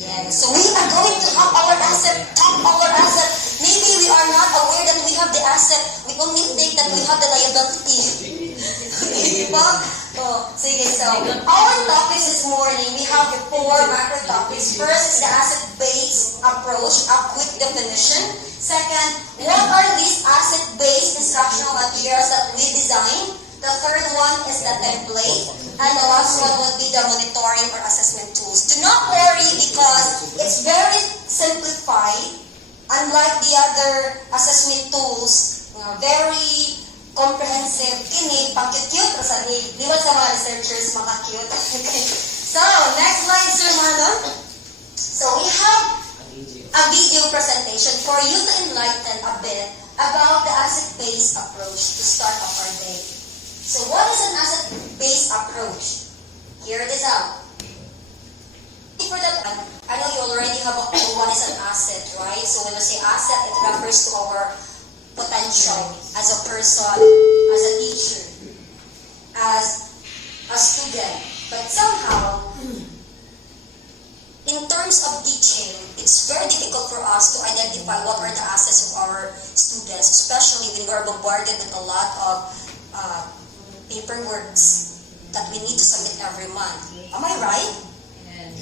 Yes. So we are going to top our asset. Maybe we are not aware that we have the asset. We only think that we have the liability. Diba? Oh, sige, so our topics this morning, we have the 4 macro topics. First is the asset-based approach, a quick definition. Second, what are these asset-based instructional materials that we design? The third one is the template. And the last one will be the monitoring or assessment tools. Do not worry because it's very simplified. Unlike the other assessment tools, very comprehensive, kini, pag-cute, rasali. Di ba sa mga researchers, mga cute? Okay. So, next slide, Sir Marlon. So, we have a video presentation for you to enlighten a bit about the asset-based approach to start off our day. So, what is an asset-based approach? Here it is out. For that, I know you already have a clue what is an asset, right? So, when you say asset, it refers to our potential as a person, as a teacher, as a student. But somehow, in terms of teaching, it's very difficult for us to identify what are the assets of our students, especially when we're bombarded with a lot of paperworks that we need to submit every month. Am I right?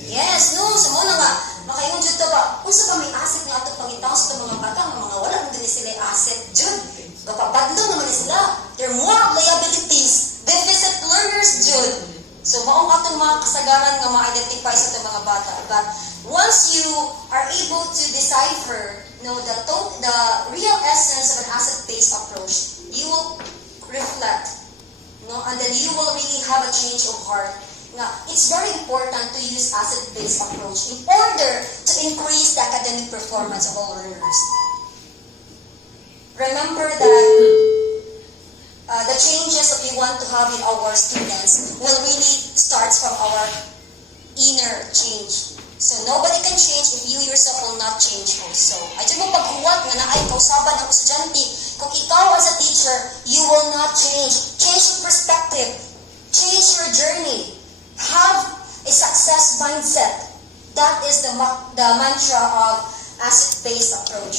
Yes, no, sa mo na nga, makayong dyan ba, kung sa may asset na ito pangitaw sa mga bata, mga wala nang din sila asset dyan. Kapabadlo naman sila. There are more liabilities, deficit learners dyan. So, maong atong mga kasagaran nga ma-identify sa itong mga bata. But once you are able to decipher the real essence of an asset-based approach, you will reflect, and then you will really have a change of heart. Now, it's very important to use asset-based approach in order to increase the academic performance of all learners. Remember that the changes that we want to have in our students will really start from our inner change. So, nobody can change if you yourself will not change also. Ay, dyan mo paghuwat na ay kausaban ng estudyante. Kung ikaw as a teacher, you will not change. Change your perspective. Change your journey. Have a success mindset. That is the mantra of asset-based approach.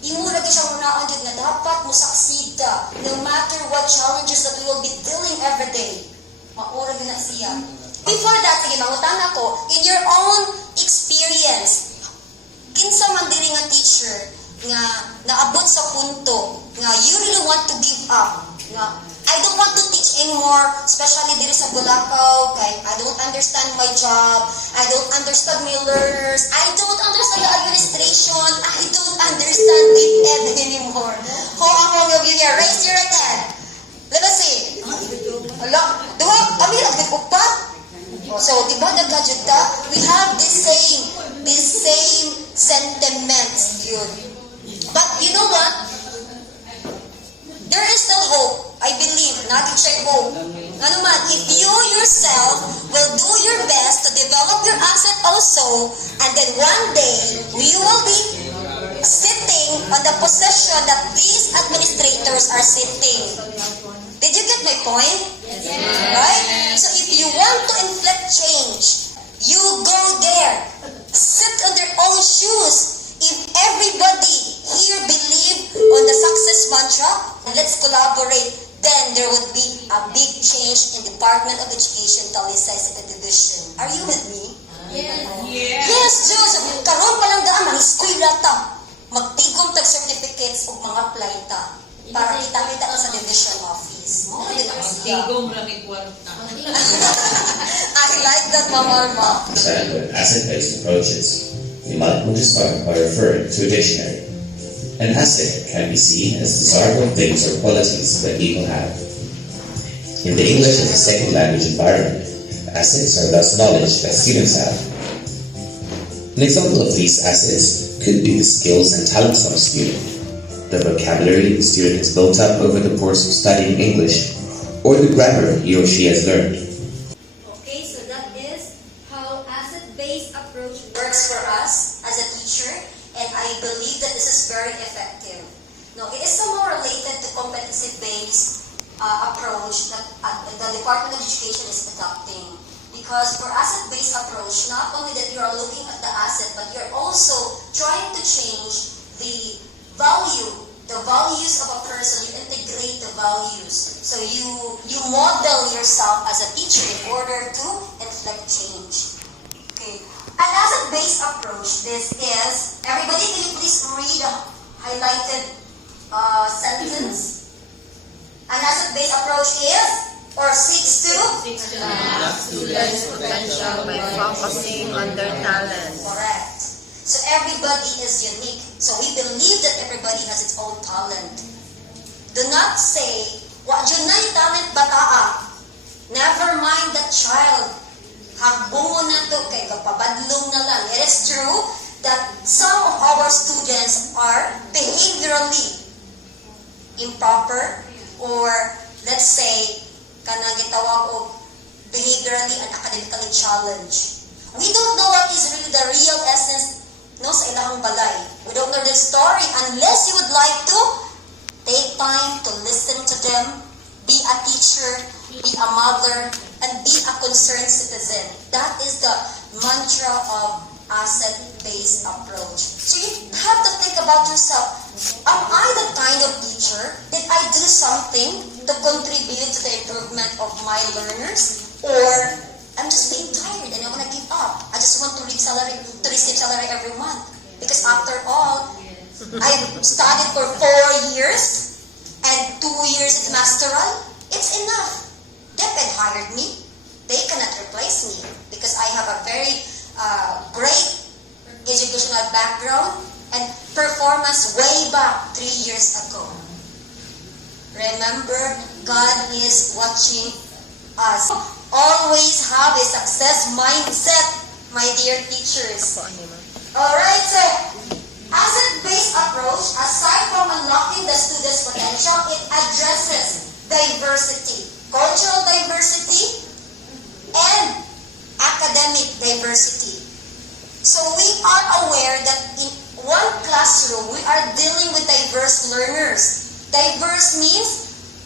Imo lagi siya munaan jud na dapat mo succeed ka no matter what challenges that we will be dealing every day. Maura na siya. Before that, sige, mangutan ako, in your own experience, kinsa man diri nga teacher nga naabot sa punto nga you really want to give up, nga I don't want to teach anymore, especially diri sa Bulacau, kay I don't understand my job, I don't understand my learners, I don't understand the administration, I don't understand DepEd anymore. How among of you here, raise your right hand. Let us see. Ala, duha, kami nagpikupat. So, diba nagkajuta, we have this same sentiments, yun. But you know what? There is still hope. I believe, natin siya hope. Ano man, if you yourself will do your best to develop your asset also, and then one day, you will be sitting on the position that these administrators are sitting. Did you get my point? Yes. Right? So if you want to inflict change, you go there. Sit on their own shoes. If everybody here believe on the success mantra, let's collaborate, then there would be a big change in Department of Education, Talisay Division. Are you with me? Yes. Yes, Joseph. Karon pa lang daan, mag-eskwela ta. Magtigom tag certificates o mga apply ta. Para kita-kita lang sa division office. Mo din ang siya. Tigong rami kwarta. I like that, Mama. With asset-based approaches, we might want to start by referring to a dictionary. An asset can be seen as desirable things or qualities that people have. In the English as a second language environment, assets are thus knowledge that students have. An example of these assets could be the skills and talents of a student, the vocabulary the student has built up over the course of studying English, or the grammar he or she has learned. Okay, so that is how asset-based approach works for us as a teacher, and I believe that this is very effective. Now, it is somewhat related to competency-based approach that the Department of Education is adopting. Because for asset-based approach, not only that you are looking at the asset, but you're also trying to change the values of a person. You integrate the values. So you model yourself as a teacher in order to inflict change. Okay. An asset-based approach, this is, everybody, can you please read a highlighted sentence? An asset-based approach is, or seeks to? Seeks to unlock students' potential by focusing on their talents. Correct. So everybody is unique. So we believe that everybody has its own talent. Do not say, wa dyan na yung talent bataa. Never mind that child. Hagbungo na to, kay kapabadlong na lang. It is true that some of our students are behaviorally improper, or let's say, kanang gitawag og behaviorally and academically challenged. We don't know what is really the real essence no sa ilahang balay. We don't know the story unless you would like to take time to listen to them, be a teacher, be a mother, and be a concerned citizen. That is the mantra of asset-based approach. So you have to think about yourself. Am I the kind of teacher? Did I do something to contribute to the improvement of my learners? Or I'm just being tired and I want to give up. I just want to receive salary every month. Because after all, I studied for 4 years and 2 years is masteral. It's enough. DepEd hired me. They cannot replace me because I have a very great educational background and performance way back 3 years ago. Remember, God is watching us. Always have a success mindset, my dear teachers. Alright, so asset-based approach, aside from unlocking the student's potential, it addresses diversity, cultural diversity, and academic diversity. So we are aware that in one classroom, we are dealing with diverse learners. Diverse means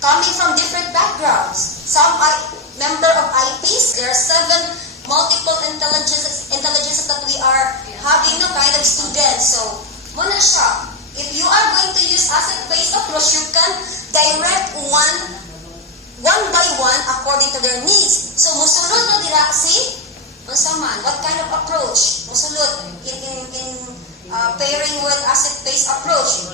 coming from different backgrounds. Some are member of IPs. There are 7 multiple intelligences that we are having no kind of students. So, muna siya. If you are going to use asset-based approach, you can direct one by one according to their needs. So, musulod na dira si Mansaman. What kind of approach? Musulod in pairing with asset-based approach.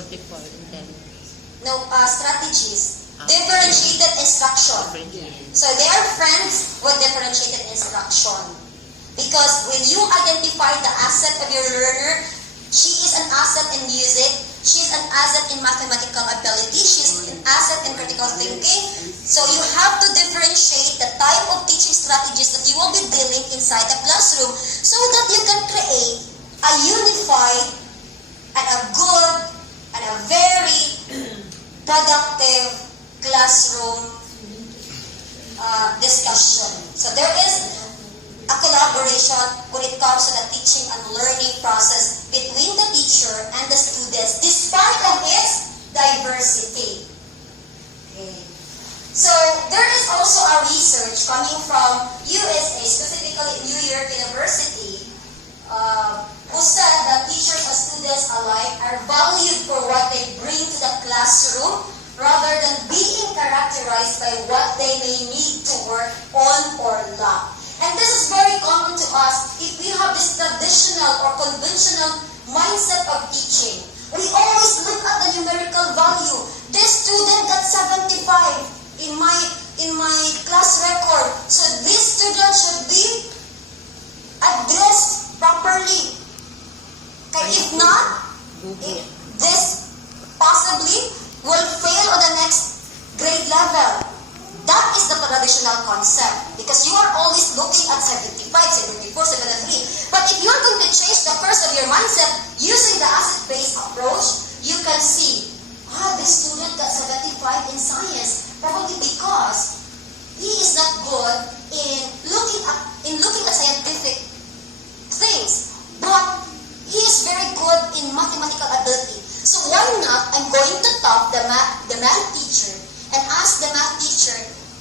No, strategies. Differentiated instruction. So they are friends with differentiated instruction. Because when you identify the asset of your learner, she is an asset in music, she is an asset in mathematical ability, she is an asset in critical thinking. So you have to differentiate the type of teaching strategies that you will be dealing inside the classroom so that you can create a unified and a good and a very productive classroom discussion. So there is a collaboration when it comes to the teaching and learning process between the teacher and the students despite of its diversity. Okay. So there is also a research coming from USA, specifically New York University, who said that teachers and students alike are valued for what they bring to the classroom rather than being characterized by what they may need to work on or lack. And this is very common to us if we have this traditional or conventional mindset of teaching. We always look at the numerical value. This student got 75 in my class record. So this student should be addressed properly. If not, this possibly will fail on the next grade level. That is the traditional concept because you are always looking at 75, 74, 73. But if you are going to change the first of your mindset using the asset-based approach, you can see, this student got 75 in science, probably because he is not good in looking at scientific things, but he is very good in mathematical ability. So why not, I'm going to talk the math teacher and ask the math teacher,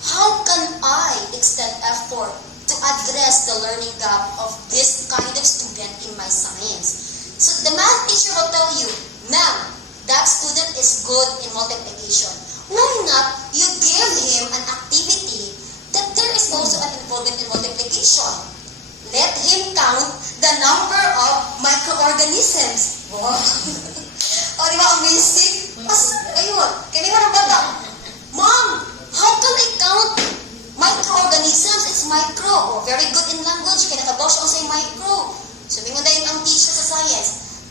how can I extend effort to address the learning gap of this kind of student in my science. So the math teacher will tell you, ma'am, that student is good in multiplication. Why not you give him an activity that there is also an involvement in multiplication? Let him count the number of microorganisms. Wow! O, di ba, amazing? Ayun, kaya mo ng bata, Mom, how can I count microorganisms? It's micro. Oh, very good in language. Kaya nakabaw siya sa micro. Sabi mo na yun ang teacher sa science.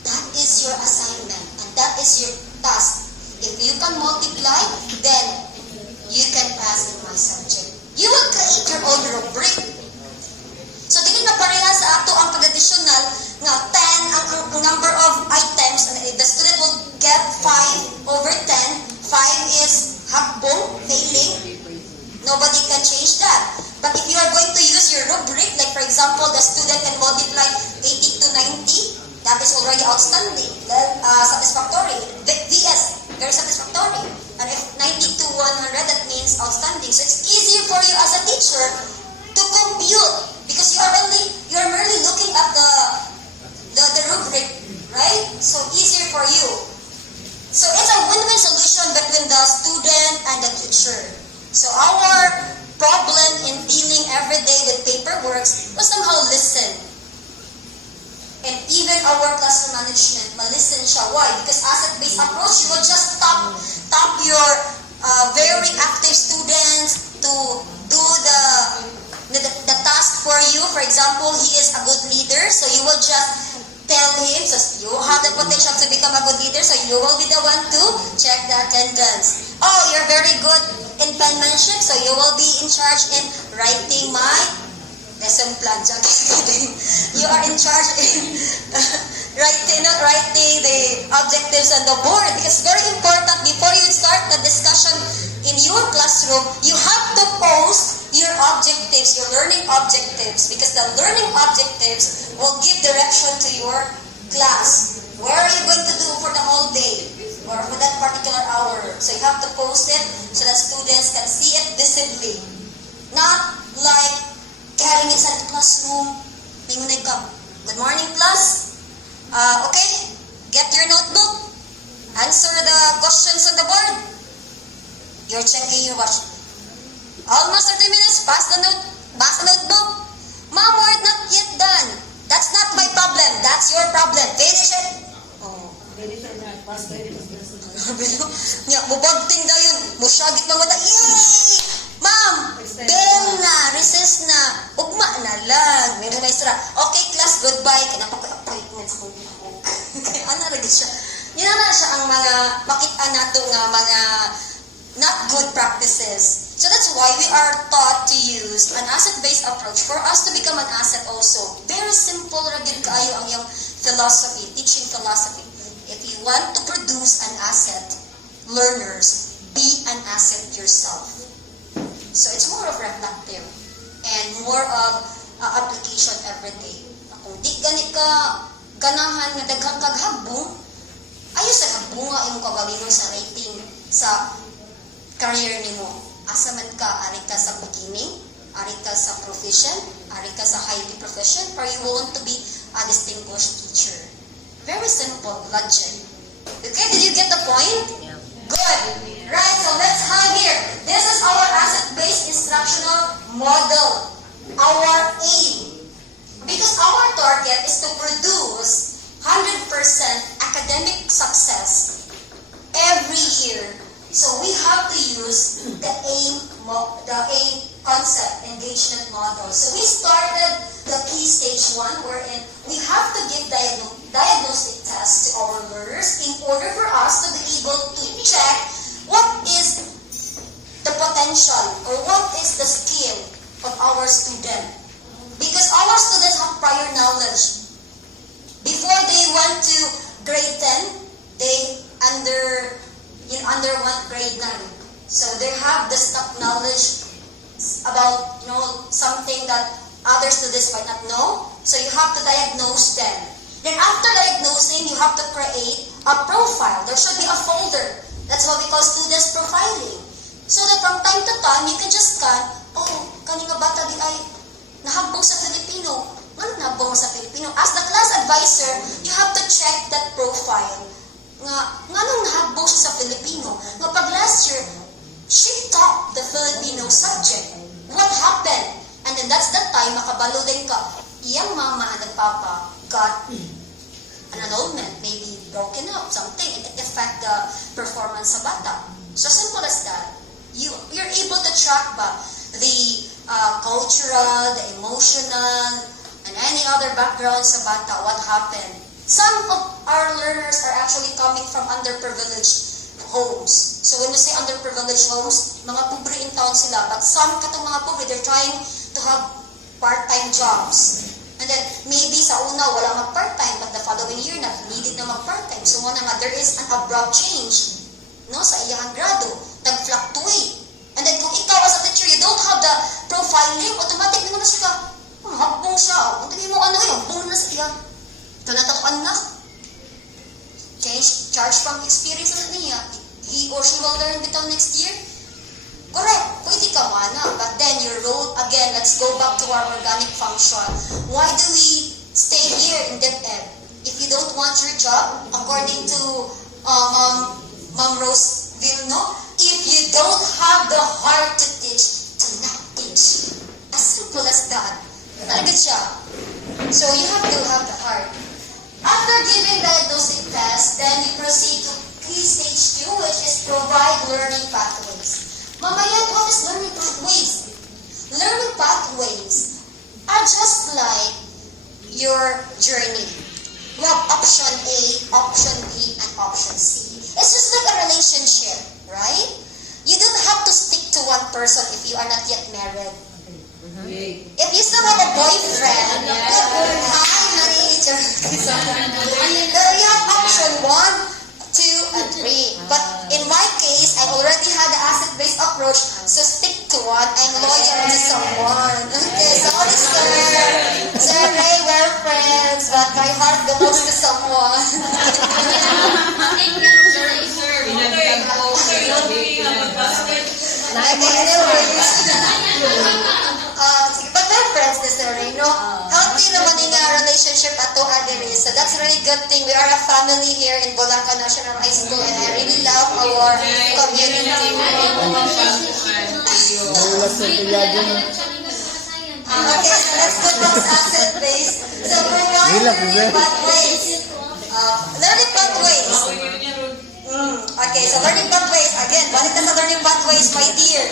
That is your assignment. And that is your task. If you can multiply, then you can pass in my subject. You will create your own rubric. So, di na pareha sa ato ang pag-additional nga 10 ang number of items. The student will get 5 over 10. 5 is hakbong, failing. Nobody can change that. But if you are going to use your rubric, like for example, the student can multiply 80 to 90, that is already outstanding. Satisfactory. VS, very satisfactory. And if 90 to 100, that means outstanding. So it's easier for you as a teacher to compute because you are merely looking at the rubric, right? So easier for you. So it's a win-win solution between the student and the teacher. So our problem in dealing every day with paperworks was somehow listen. And even our classroom management, malisten siya. Why? Because asset-based approach, you will just top your very active students to do the task for you. For example, he is a good leader, so you will just tell him, so you have the potential to become a good leader, so you will be the one to check the attendance. Oh, you're very good in penmanship, so you will be in charge in writing my lesson plan. You are in charge in writing the objectives on the board, because it's very important before you start the discussion in your classroom, you have to post your objectives, your learning objectives, because the learning objectives will give direction to your class. Where are you going to do for the whole day or for that particular hour? So you have to post it so that students can see it visibly. Not like carrying inside the classroom. Mingunay ka. Good morning, class. Okay, get your notebook. Answer the questions on the board. You're checking your watch. Almost 30 minutes. Pass the notebook. Mom, we're not yet done. That's not my problem. That's your problem. Finish it. Oh. Nya, mubagting daw yun. Musyagit mga mata. Yay! Ma'am, bell na, recess na. Ugma na lang. Meron na isra. Okay, class, goodbye. Kaya appointments ko. Kaya ano rin siya. Yan na siya ang mga makita nato nga mga not good practices. So that's why we are taught to use an asset-based approach for us to become an asset also. Very simple ra gyud kaayo ang yung philosophy, teaching philosophy. If you want to produce an asset, learners, be an asset yourself. So it's more of reflective and more of application every day. Kung di gani ka ganahan nga daghang kaghabong, ayo sa kagbunga imong kagalingon sa rating sa career nimo. Asa man ka, ari ka sa beginning, ari ka sa profession, ari ka sa highly profession, or you want to be a distinguished teacher. Very simple logic. Okay, did you get the point? Yeah. Good. Right, so let's have here. This is our asset-based instructional model. Our aim. Because our target is to produce 100% academic success every year. So we have to use the AIM concept, engagement model. So we started the key stage 1 wherein we have to give diagnostic tests to our learners in order for us to be able to check what is the potential or what is the skill of our student. Because our students have prior knowledge. Before they went to grade 10, they under grade 9. So they have the stock knowledge about something that other students might not know. So you have to diagnose them. Then after diagnosing, you have to create a profile. There should be a folder. That's what we call students profiling. So that from time to time, you can just scan, oh, kaninga bata di ay nahabong sa Filipino. Ano nahabong mo sa Filipino? As the class advisor, you have to check that profile. Nga nung nahabong siya sa Filipino? Nga pag last year, she taught the Filipino subject. What happened? And then that's the time makabalo din ka. Iyang mama and the papa got an annulment, maybe broken up, something. It affect the performance sa bata. So simple as that. You're able to track ba the cultural, the emotional, and any other background sa bata, what happened. Some of our learners are actually coming from underprivileged homes. So when we say underprivileged homes, mga pobre in town sila, but some katong mga pobre, they're trying to have part-time jobs. And then maybe sa una wala mag-part-time, but the following year na needed na mag-part-time. So nga there is an abrupt change, no, sa iyang grado, nag-fluctuate. And then kung ikaw as a teacher, you don't have the profiling, automatic na siya ka, habong siya. Kung tabi mo ano yun, habong na siya. Ito natatuan na. Charge from experience na niya. He or she will learn bitaw next year. Correct. Pwede ka mana. But then your role, again, let's go back to our organic function. Why do we stay here in DepEd? If you don't want your job, according to Ma'am Rose Vilno, if you don't have the heart to teach, do not teach. As simple as that. Talaga siya. So you have to have the heart. After giving diagnostic test, then we proceed to key stage 2, which is provide learning pathways. Mamaya, what is learning pathways? Learning pathways are just like your journey. You have option A, option B, and option C. It's just like a relationship, right? You don't have to stick to one person if you are not yet married. If you still have a boyfriend, hi, honey, you have option 1, 2, and 3. But in my case, I already had the asset-based approach, so stick to one. I'm loyal to someone. Okay, sorry, sir. Sir Ray, we're friends, but my heart belongs to someone. But we're friends, Mr. Ray, no? Healthy naman yung relationship ato adere. So that's really good thing. We are a family here in Bulacan National High School, and I really love our community. Okay, so let's put this asset base. So provide learning pathways. Learning pathways. Okay, so learning pathways. Again, balik na sa learning pathways, my dear.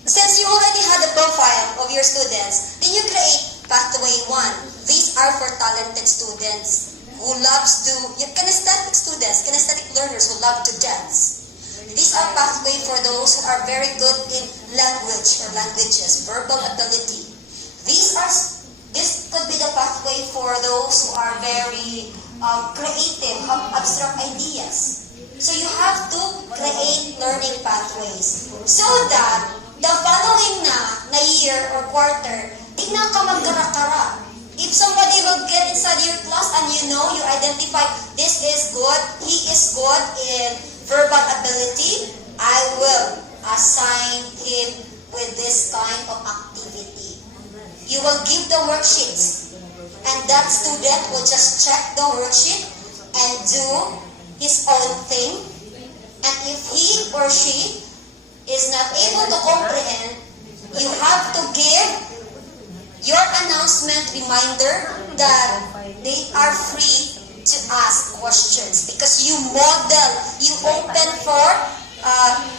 Since you already had a profile of your students, then you create pathway 1. These are for talented students who loves to, kinesthetic students, kinesthetic learners who love to dance. These are pathway for those who are very good in language or languages, verbal ability. This could be the pathway for those who are very creative, have abstract ideas. So you have to create learning pathways so that the following na year or quarter, di na ka magkara-kara. If somebody will get inside your class and you know, you identify, this is good, he is good in verbal ability, I will assign him with this kind of activity. You will give the worksheets, and that student will just check the worksheet and do his own thing. And if he or she is not able to comprehend, you have to give your announcement reminder that they are free to ask questions, because you model, you open for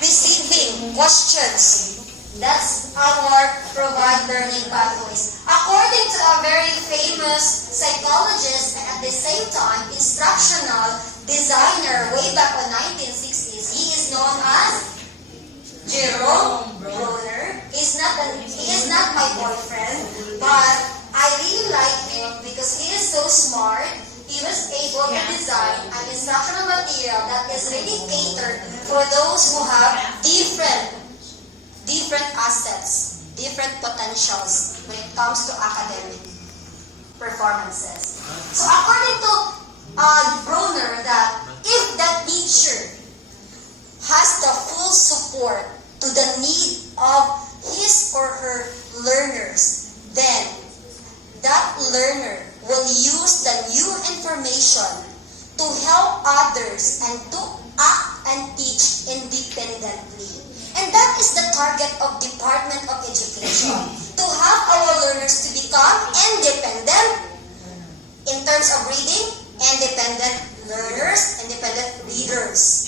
receiving questions. That's our provide learning pathways. According to a very famous psychologist and at the same time instructional designer way back in 1960s, he is known as Jerome Bruner. He is not my boyfriend, but I really like him because he is so smart. He was able to design an instructional material that is really catered for those who have different assets, different potentials when it comes to academic performances. So according to Bruner, that if that teacher has the full support to the need of his or her learners, then learner will use the new information to help others and to act and teach independently. And that is the target of Department of Education, to have our learners to become independent in terms of reading, independent learners, independent readers.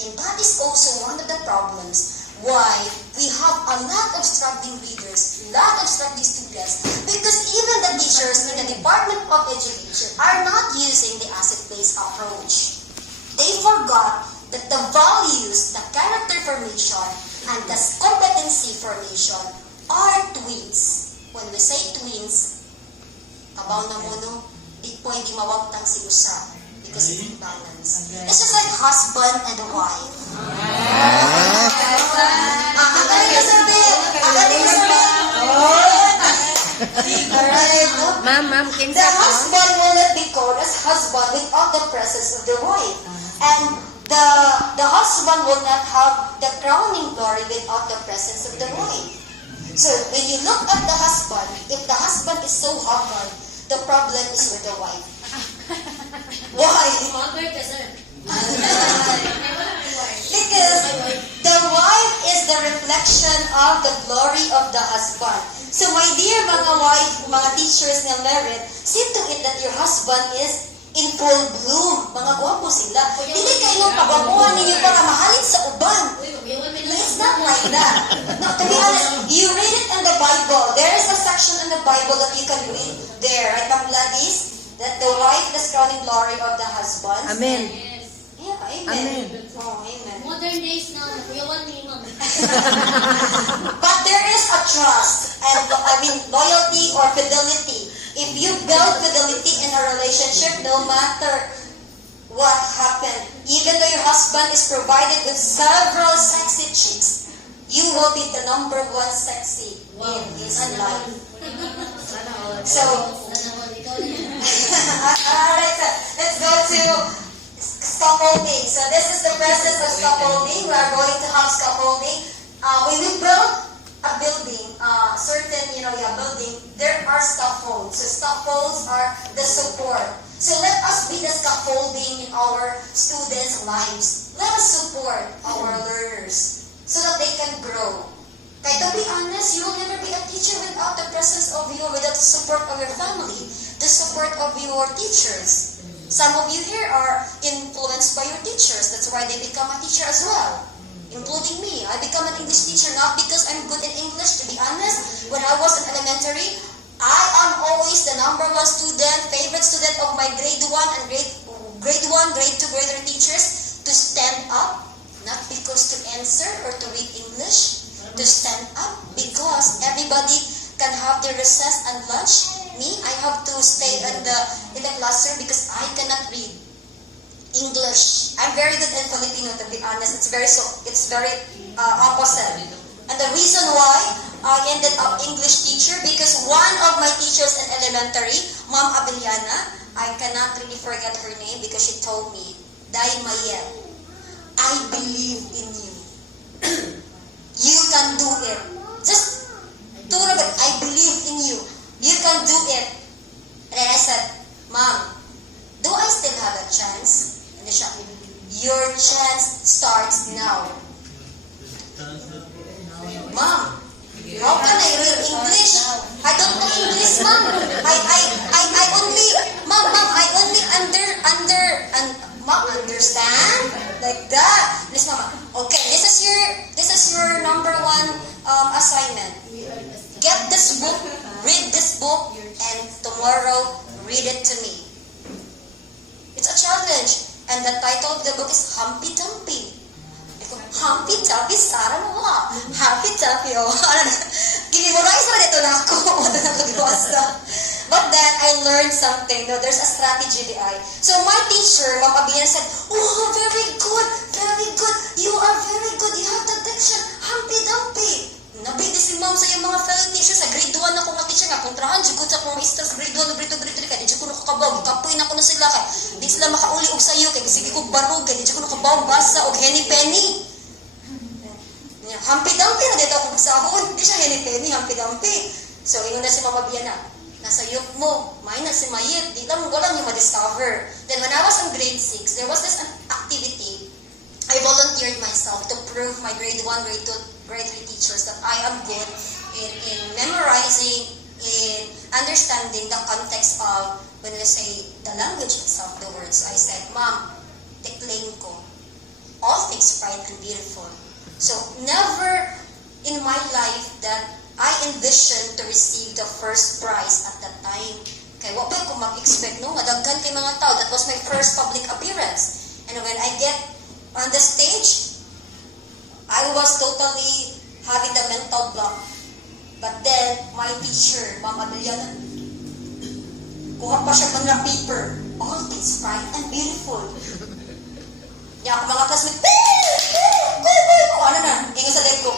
And that is also one of the problems why we have a lot of struggling readers, lot of struggling students, because even the teachers in the Department of Education are not using the asset-based approach. They forgot that the values, the character formation, and the competency formation are twins. When we say twins, kabaw na mo no, di pwede mawagtang si usa because it's imbalance. It's just like husband and wife. Akali ka sabihin! Alright. Ma'am, The kinsa ko? husband will not be called as husband without the presence of the wife. And the husband will not have the crowning glory without the presence of the wife. So when you look at the husband, if the husband is so humble, the problem is with the wife. Why? Because the wife is the reflection of the glory of the husband. So my dear mga wife, mga teachers na merit, see to it that your husband is in full bloom. Mga gwapo sila. Hindi kayo pagwapuhan ninyo para mahalin sa uban. It's not like that. Now, to be honest, you read it in the Bible. There is a section in the Bible that you can read there. Right, Ma'am Gladys? That the wife is crowning glory of the husband. Amen. Yeah, amen. Amen. Oh, amen. Modern days now, nakuyawan ni Ma'am. But there is a trust and loyalty or fidelity. If you build fidelity in a relationship, no matter what happened, even though your husband is provided with several sexy chicks, you will be the number one sexy in his life. So, alright, so let's go to scaffolding. So this is the process of scaffolding. We are going to have scaffolding. When we build a building, building, there are scaffolds. So scaffolds are the support. So let us be the scaffolding in our students' lives. Let us support our learners so that they can grow. Kaya to be honest, you will never be a teacher without the presence of you, without the support of your family, the support of your teachers. Some of you here are influenced by your teachers. That's why they become a teacher as well, including me. I become an English teacher not because I'm good in English. To be honest, when I was in elementary, I am always the number one student, favorite student of my grade 1 and grade 1, grade 2, grade 3 teachers to stand up, not because to answer or to read English, to stand up because everybody can have their recess and lunch. Me, I have to stay in the classroom because I cannot read English. I'm very good in Filipino, to be honest. It's very opposite. And the reason why I ended up English teacher because one of my teachers in elementary, Ma'am Abeliana, I cannot really forget her name because she told me, Day Mayel, I believe in you. You can do it. Just do it. I believe in you. You can do it. And then I said, Mom, do I still have a chance? And then she, your chance starts now. Mom, how can I read English? I don't know English, Mom. I only understand like that. Yes, Mama. Okay, this is your number one assignment. Get this book, read this book, and tomorrow read it to me. It's a challenge, and the title of the book is Humpy Dumpy. Humpy Dumpy, Sarah mo ha. Humpy Dumpy, oh. Ginimorize mo dito na ako. But then, I learned something. No, there's a strategy di ay. So, my teacher, Ma'am Abina, said, oh, very good, very good. You are very good. You have the diction. Humpy Dumpy. Nabidi si Ma'am sa iyong mga fellow teachers. Sa grade 1 ako nga teacher nga. Kontrahan, jugod sa akong maestros. Grade 1, grade 2, grade 3. Kaya di ko nakakabawag. Kapoy na ko na sila. Kaya di sila makauli og sayo. Kaya sige ko barug. Kaya di ko nakabawag basa og henny penny. Humpy Dumpy na dito akong sahon. Di siya henny penny, Humpy Dumpy. So, ingon na si Mama Biana. nasa youth mo, minus si Mayit, di lang, wala niyo ma-discover. Then when I was in grade 6, there was this activity. I volunteered myself to prove my grade 1, grade 2, grade 3 teachers that I am good in memorizing, in understanding the context of, when we say the language itself, the words. I said, Ma'am, declaim ko, all things bright and beautiful. So never in my life that I envisioned to receive the first prize at that time. Kaya wala ko mag-expect no, madaghan kay mga tao. That was my first public appearance. And when I get on the stage, I was totally having the mental block. But then, my teacher, Ma'am Adeliana, kuha pa siya ng paper. All things bright and beautiful. Kaya ako mga classmates, go! Ano na? Ingat sa leg ko.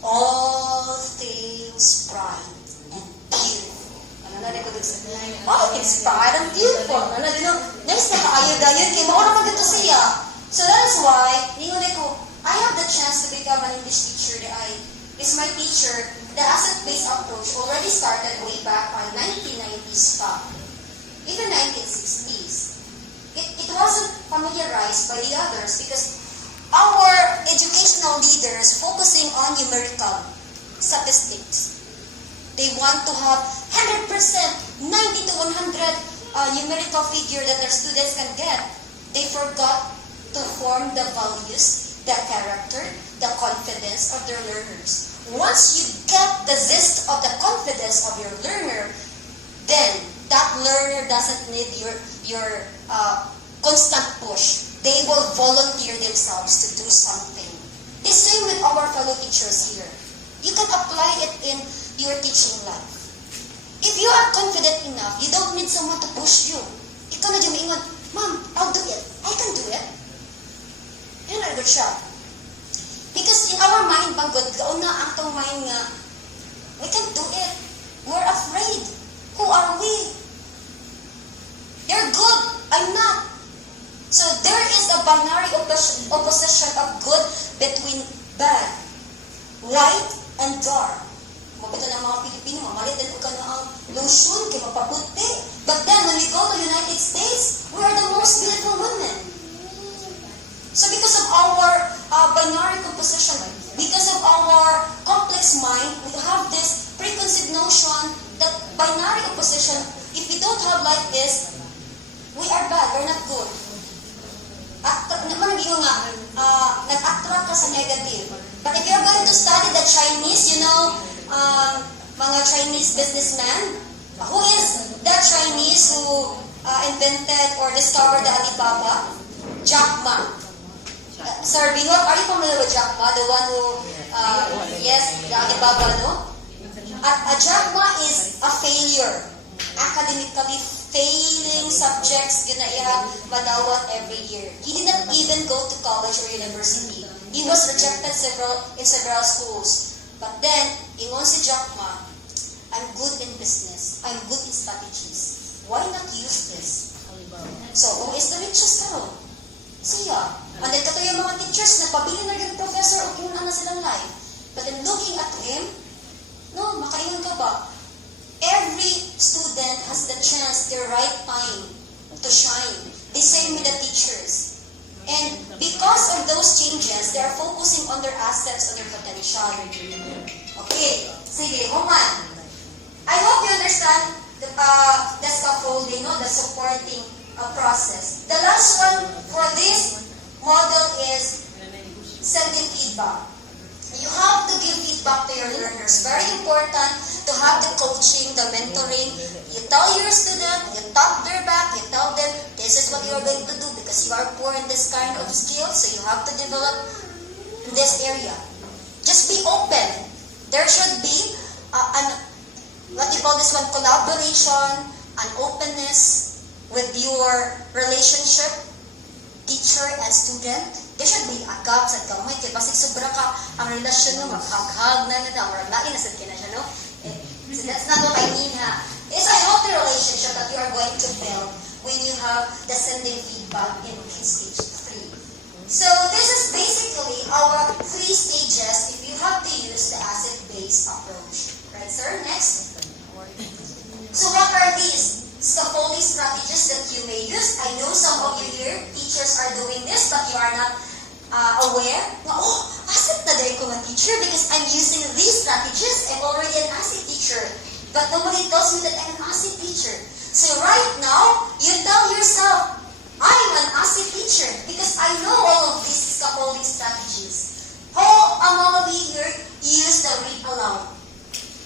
All things bright and beautiful. Ano na rin ko dito sa all things bright and beautiful. Ano na din no? Nice na kaayod-ayod kay mauna man dito siya. So that is why, ningon ko, I have the chance to become an English teacher that is my teacher. The asset-based approach already started way back on 1990s pa, even 1960s. It wasn't familiarized by the others because our educational leaders focusing on numerical statistics. They want to have 100%, 90 to 100 numerical figure that their students can get. They forgot to form the values, the character, the confidence of their learners. Once you get the zest of the confidence of your learner, then that learner doesn't need your constant push. They will volunteer themselves to do something. The same with our fellow teachers here. You can apply it in your teaching life. If you are confident enough, you don't need someone to push you. Ikaw na dyan maingon, Ma'am, I'll do it. I can do it. Yun na good siya. Because in our mind, bangod, gaon na ang tong mind nga, we can do it. We're afraid. Who are we? You're good. I'm not. So there is a binary opposition of good between bad, light, and dark. Mabito ng mga Pilipino, mamalit din ka na ang lotion, kaya mapaputi. But then, when we go to the United States, we are the most beautiful women. So because of our binary composition, because of our complex mind, we have this preconceived notion that binary opposition, if we don't have like this, we are bad, we're not good. Naman nga, nag-attract ka sa negative. But if you're going to study the Chinese, you know, mga Chinese businessman, who is that Chinese who invented or discovered the Alibaba? Jack Ma. Sir Bihok, are you familiar with Jack Ma? The one who, yes, the Alibaba, no? Jack Ma is a failure. Academically failing subjects, yun na madawat every year. He did not even go to college or university. He was rejected in several schools. But then, ingon si Jack Ma, I'm good in business. I'm good in strategies. Why not use this? So, who is the richest now? Siya. And then, kato yung mga teachers, nagpabili na yung professor o kung na silang life. But then, looking at him, no, makaingon ka ba? Every student has the chance, their right time to shine. The same with the teachers. And because of those changes, they are focusing on their assets, on their potential. Okay, sige, Roman. I hope you understand the scaffolding, no? The supporting process. The last one for this model is sending feedback. You have to give feedback to your learners. Very important to have the coaching, the mentoring. You tell your student, you tap their back, you tell them, this is what you are going to do because you are poor in this kind of skill, so you have to develop in this area. Just be open. There should be what you call this one, collaboration, an openness with your relationship, teacher and student. There should be agap sa gamay kay basig sobra ka ang relasyon mo maghag-hag na na or lain na sad kina siya no. So that's not what I mean ha. It's a healthy relationship that you are going to build when you have the sending feedback in stage 3. So this is basically our 3 stages if you have to use the asset-based approach. Right, sir? Next. So what are these scaffolding strategies that you may use? I know some of you here, teachers are doing this, but you are not aware. Oh, asset na din ko na teacher because I'm using these strategies. I'm already an asset teacher. But nobody tells me that I'm an asset teacher. So right now, you tell yourself, I'm an asset teacher because I know all of these scaffolding strategies. How all of you here use the read aloud?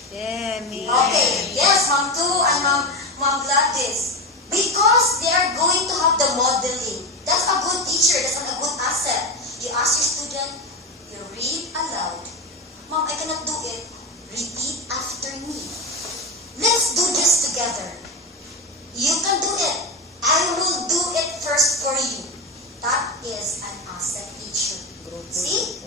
Yeah, me. Okay, yes, Ma'am Tu and Ma'am Gladys. Because they are going to have the modeling. That's a good teacher, that's a good asset. You ask your student, you read aloud. Mom, I cannot do it. Repeat after me. Let's do this together. You can do it. I will do it first for you. That is an asset teacher. See?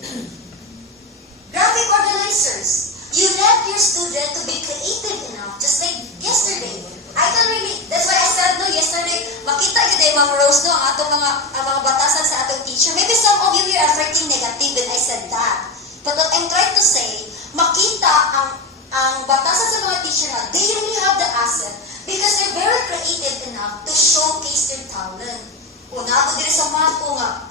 Graphic organizers. You let your student to be creative enough, just like yesterday. I can really, that's why I said no yesterday, makita yun din Ma'am Rose no, ang atong mga batasan sa atong teacher. Maybe some of you here are freaking negative when I said that. But what I'm trying to say, makita ang batasan sa mga teacher na, they really have the asset because they're very creative enough to showcase their talent. Una ako diri sa math ko nga,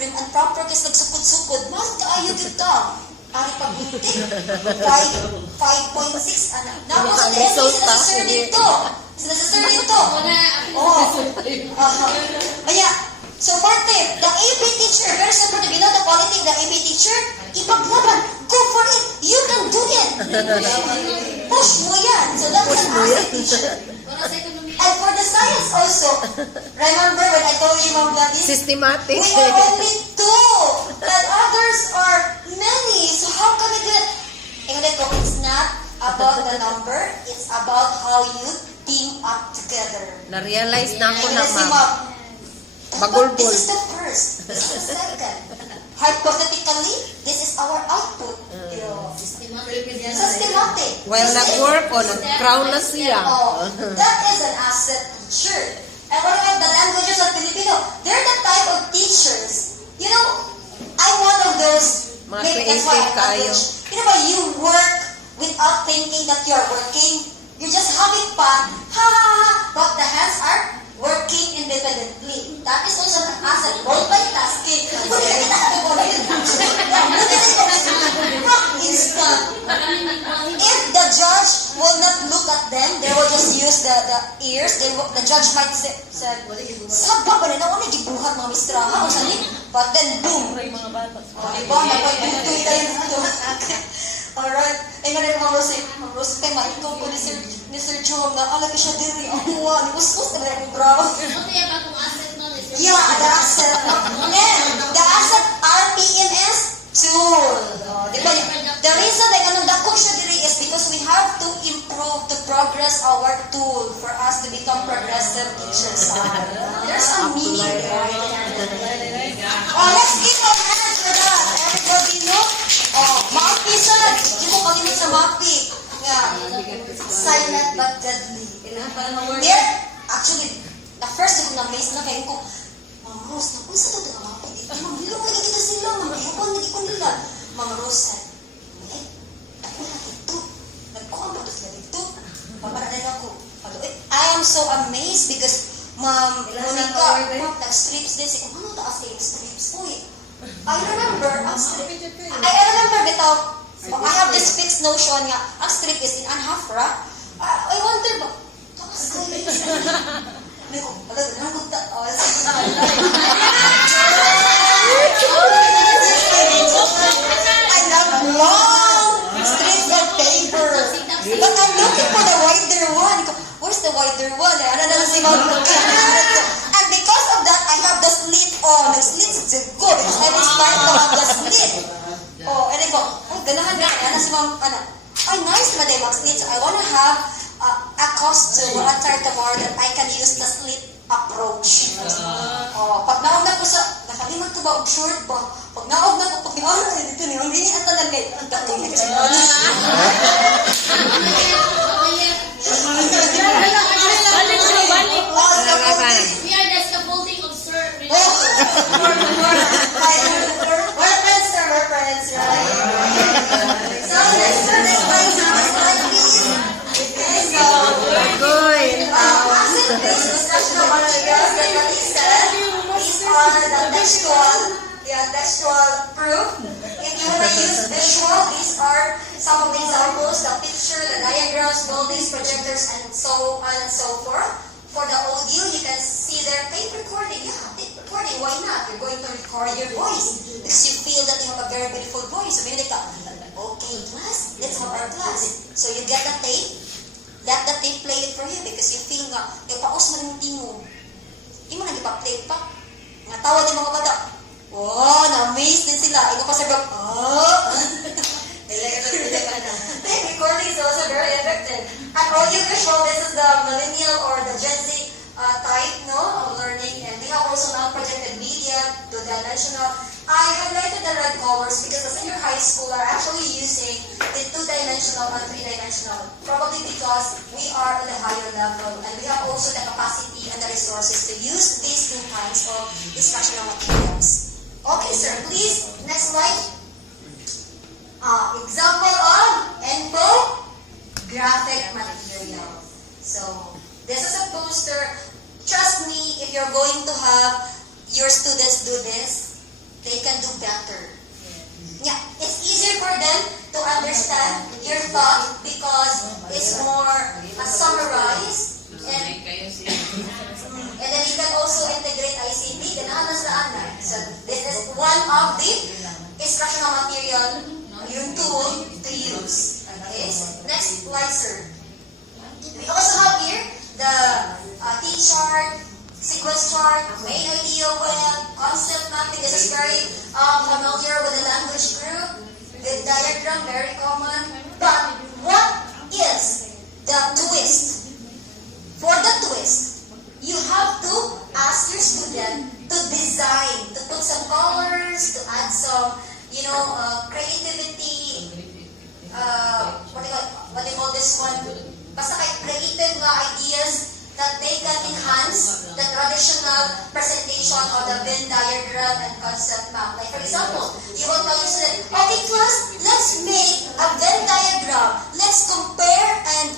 prim and proper kasi nagsukod-sukod, math kaayo dito. Ari pagbuti, 5.6, anak. Napo sa TSA, sila sa sir dito. Sila sa sir dito. Oh. Kaya, so parte, the AP teacher, very supportive. You know the quality of the AP teacher? Ipaglaban, go for it. You can do it. Push mo yan. So that's an asset teacher. And for the science also, remember when I told you, Ma'am Gladys? Systematic. We are only 2, and others are many. So how can we do it? It's not about the number, it's about how you team up together. Na-realize na ako na, Si ma'am. Ma'am, Bagulbol. this is the first, this is the second. Hypothetically, this is our output. Systematic. While nag-work o nag-crown na siya. Oh, that is an asset teacher. And what about the languages of Filipino? They're the type of teachers. You know, I'm one of those. Mga Maybe that's why creative I'm kayo. language. You know ba, you work without thinking that you're working. You're just having fun. Ha ha ha. But the hands are working independently. That is also an asset. Multitasking. Instant. If the judge will not look at them, they will just use the ears. The judge might say, "Saba ba rin ako nagibuhat mga mistraha?" O sani? But then, boom. O, diba? Napag-butoy tayo na ito. Alright. Eh, nga rin Ma'am Rose, kay maikaw ko ni Sir Jom na alam siya diri. Ako ni uskus na rin ang brow. Yeah, the asset. And the asset RPMS tool. Diba? The reason like anong dako siya diri is because we have to improve, to progress our tool for us to become progressive teachers. There's a meaning there. Oh, let's give a hand for that. Everybody know? Oh, mouthpiece siya. Di mo kalimit sa mouthpiece. Yeah. Silent but deadly. There, actually, the first ko na-amaze na kayo ko, Ma'am Rose, napunsa na ito na mouthpiece. Ma'am, hilong lagi kita sila. Ma'am, hayapon lagi ko nila. Ma'am Rose said, ako na dito. Nagkuhan ba ito sila dito? Paparaan ako. I am so amazed because Ma'am Monica, nag-strips din. Sige, ano taas kayo strips? Uy, I remember, I remember bitaw, I have this fixed notion nga, ang strip is in Anhafra. I wonder ba, taas kayo. Hindi ko, nagod ta. I love long strips of paper. But I'm looking for the wider one. Where's the wider one? Ano na lang si Ma'am And because of that, I have the slit on. Nag-slit is good because I'm inspired to have the slit. Oh, and I go, oh, ganahan na. Ano si Ma'am, ano? Ay, nice na day mag-slit. So I wanna have a costume or attire tomorrow that I can use the slit approach. Oh, pag naog na ko sa, nakalimat ko ba og short ba? Pag naog na ko, pag naog na dito niyo, hindi ang tanan kay, datong na kasi. We are the scaffolding of Sir. Oh, We're friends, right? So next slide, please. Okay, so Good. acid-base instructional materials that what he said, these are the textual proof. If you want to use visual, these are some of the examples, the picture, the diagrams, moldings, projectors, and so on and so forth. For the audio, you can see their tape recording. Yeah, tape recording, why not? You're going to record your voice because you feel that you have a very beautiful voice. So maybe like, okay, class, let's have our class. So you get the tape, let the tape play it for you because you feel nga, paus mo rin yung tingo. Hindi mo nag-ipa-play pa. Nga tawa din mga bata. Oh, na-amaze din sila. Ikaw pa sabi, tape recording is also very effective. And audio-visual, this is the millennial or the Gen Z type of learning. And we have also now projected media, two-dimensional. I highlighted the red colors because the senior high school are actually using the two-dimensional and three-dimensional. Probably because we are at a higher level and we have also the capacity and the resources to use these two kinds of instructional materials. Okay, sir, please, next slide. Example of infographic material. So, this is a poster. Trust me, if you're going to have your students do this, they can do better. Yeah, it's easier for them to understand your thought because it's more summarized and then you can also integrate ICT. So, this is one of the instructional material, yung tool to use. Okay, so next slide, sir. We also have here the T-chart, sequence chart, main idea web, concept mapping. This is very familiar with the language group. With diagram, very common. But what is the twist? For the twist, you have to ask your student to design, to put some colors, to add some, creativity. What do you call this one? Basta creative ideas that they can enhance the traditional presentation of the Venn diagram and concept map. Like for example, you will tell your student, okay class, let's make a Venn diagram. Let's compare and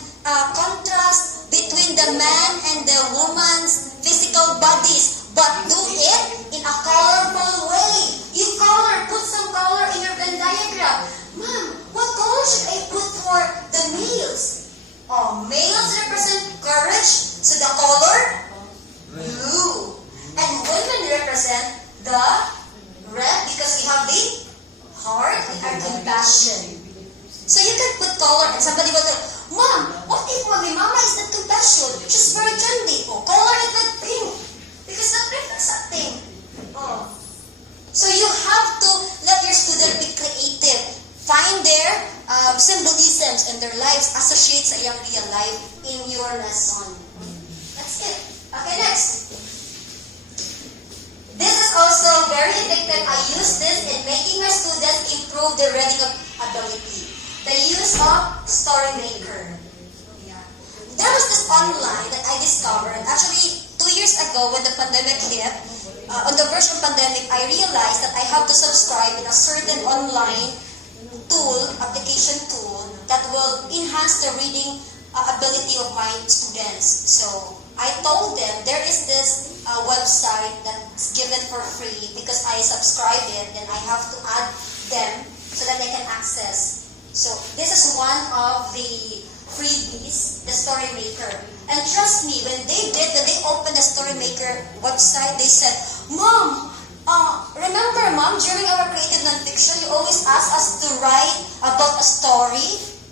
contrast between the man and the woman's physical bodies, but do it in a colorful way. You put some color in your Venn diagram. Ma'am, what color should I put for the males? Oh, males represent courage, so the color blue. And women represent the red because we have the heart and compassion. So you can put color and somebody will say, Mom, what if my mama is not compassion? She's very trendy. Oh, color it with pink because that reflects something. Oh. So you have to let your student be creative. Find their symbolisms and their lives, associate sa iyang real life in your lesson. That's it. Okay, next. This is also very effective. I use this in making my students improve their reading ability. The use of StoryMaker. Yeah. There was this online that I discovered. Actually, 2 years ago when the pandemic hit, on the version of pandemic, I realized that I have to subscribe in a certain online application tool that will enhance the reading ability of my students. So I told them there is this website that's given for free because I subscribed it and I have to add them so that they can access. So this is one of the freebies, the StoryMaker. And trust me, when they opened the StoryMaker website, they said, Mom, remember, Mom, during our creative nonfiction, you always ask us to write about a story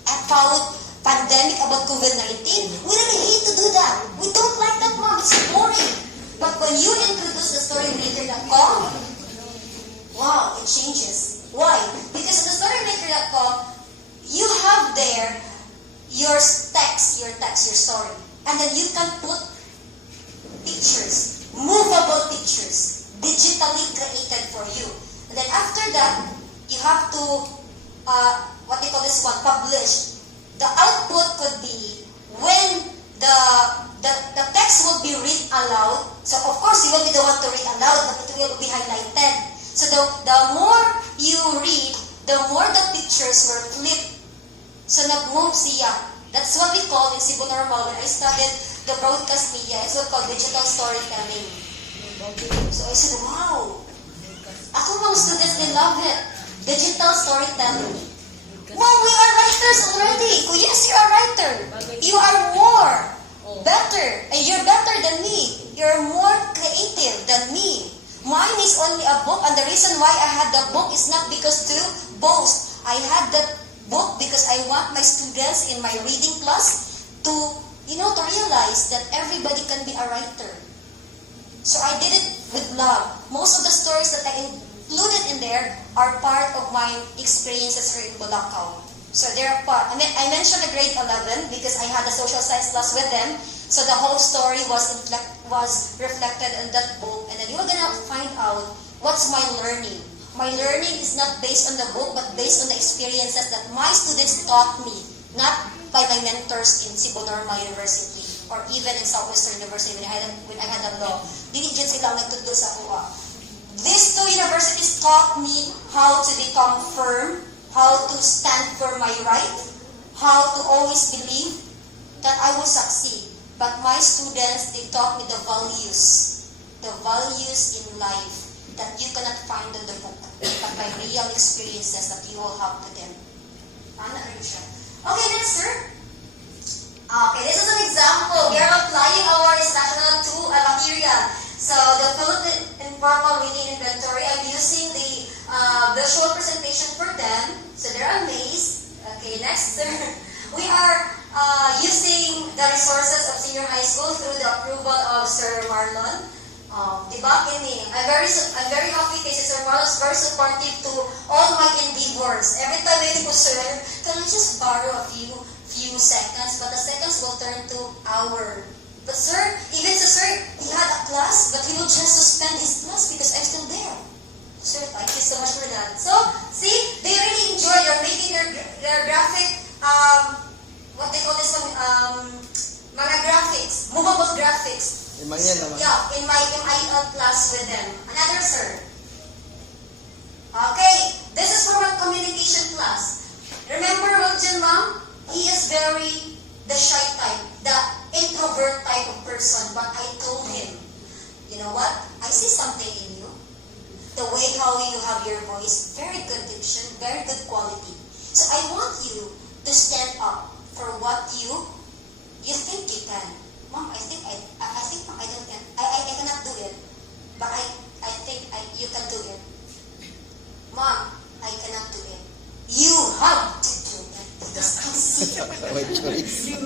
about pandemic, about COVID-19. We really hate to do that. We don't like that, Mom. It's boring. But when you introduce the StoryMaker.com, wow, it changes. Why? Because in the StoryMaker.com, you have there your text, your story. And then you can put pictures, movable pictures, digitally created for you. And then after that, you have to, publish. The output could be when the text will be read aloud. So of course you will be the one to read aloud, but it will be highlighted. So the more you read, the more the pictures were flipped. So nag-move siya. That's what we call in Cebu Normal. When I studied the broadcast media, it's what called digital storytelling. So I said, wow. Ako mga students, they love it. Digital storytelling. Wow, we are writers already. Oh, yes, you are a writer. You are more, better. And you're better than me. You're more creative than me. Mine is only a book, and the reason why I had the book is not because to boast. I had that book because I want my students in my reading class to, to realize that everybody can be a writer. So I did it with love. Most of the stories that I included in there are part of my experiences here in Bulacau. So they're part. I mentioned the grade 11 because I had a social science class with them. So the whole story was reflected in that book. And then you're gonna find out what's my learning. My learning is not based on the book, but based on the experiences that my students taught me, not by my mentors in Cebu Normal University or even in Southwestern University when I had a law. Dili dyan sila nagtudlo sa kuha. These two universities taught me how to become firm, how to stand for my right, how to always believe that I will succeed. But my students, they taught me the values in life that you cannot find in the book, but by real experiences that you will have with them. Okay, next, sir. Okay, this is an example. We are applying our instructional to a material. So the Philippine Informal Reading Inventory, I'm using the visual presentation for them. So they're amazed. Okay, next, sir. We are using the resources of senior high school through the approval of Sir Marlon. Diba, Kimi? I'm very happy kasi Sir Marlon is very supportive to all my endeavors. Every time I go, sir, can I just borrow a few seconds? But the seconds will turn to hour. But sir, even sir, he had a class, but he will just suspend his class because I'm still there. Sir, thank you so much for that. So, see, they really enjoy. They're making their graphic, what they call this one, mga graphics, movable graphics. Yeah, in my class with them. Another sir. Okay, this is from a communication class. Remember Wiljan, ma'am? He is the shy type, the introvert type of person. But I told him, you know what? I see something in you. The way how you have your voice, very good diction, very good quality. So I want you to stand up for what you think you can. Mom, I think Mom, I cannot do it. But I think you can do it. Mom, I cannot do it. You have to do it. Because I see you.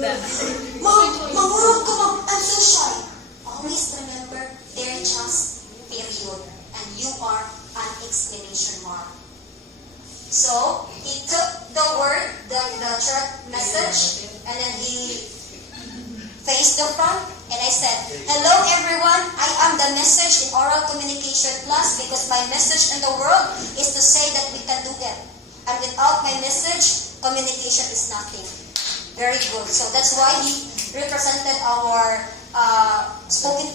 Mom, mamurog ko, Mom. I'm so shy. Always remember, they're just period. And you are an exclamation mark. So, he took the word, the church message, and then he faced the front, and I said, hello everyone, I am the message in oral communication class because my message in the world is to say that we can do it. And without my message, communication is nothing. Very good. So that's why he represented our spoken,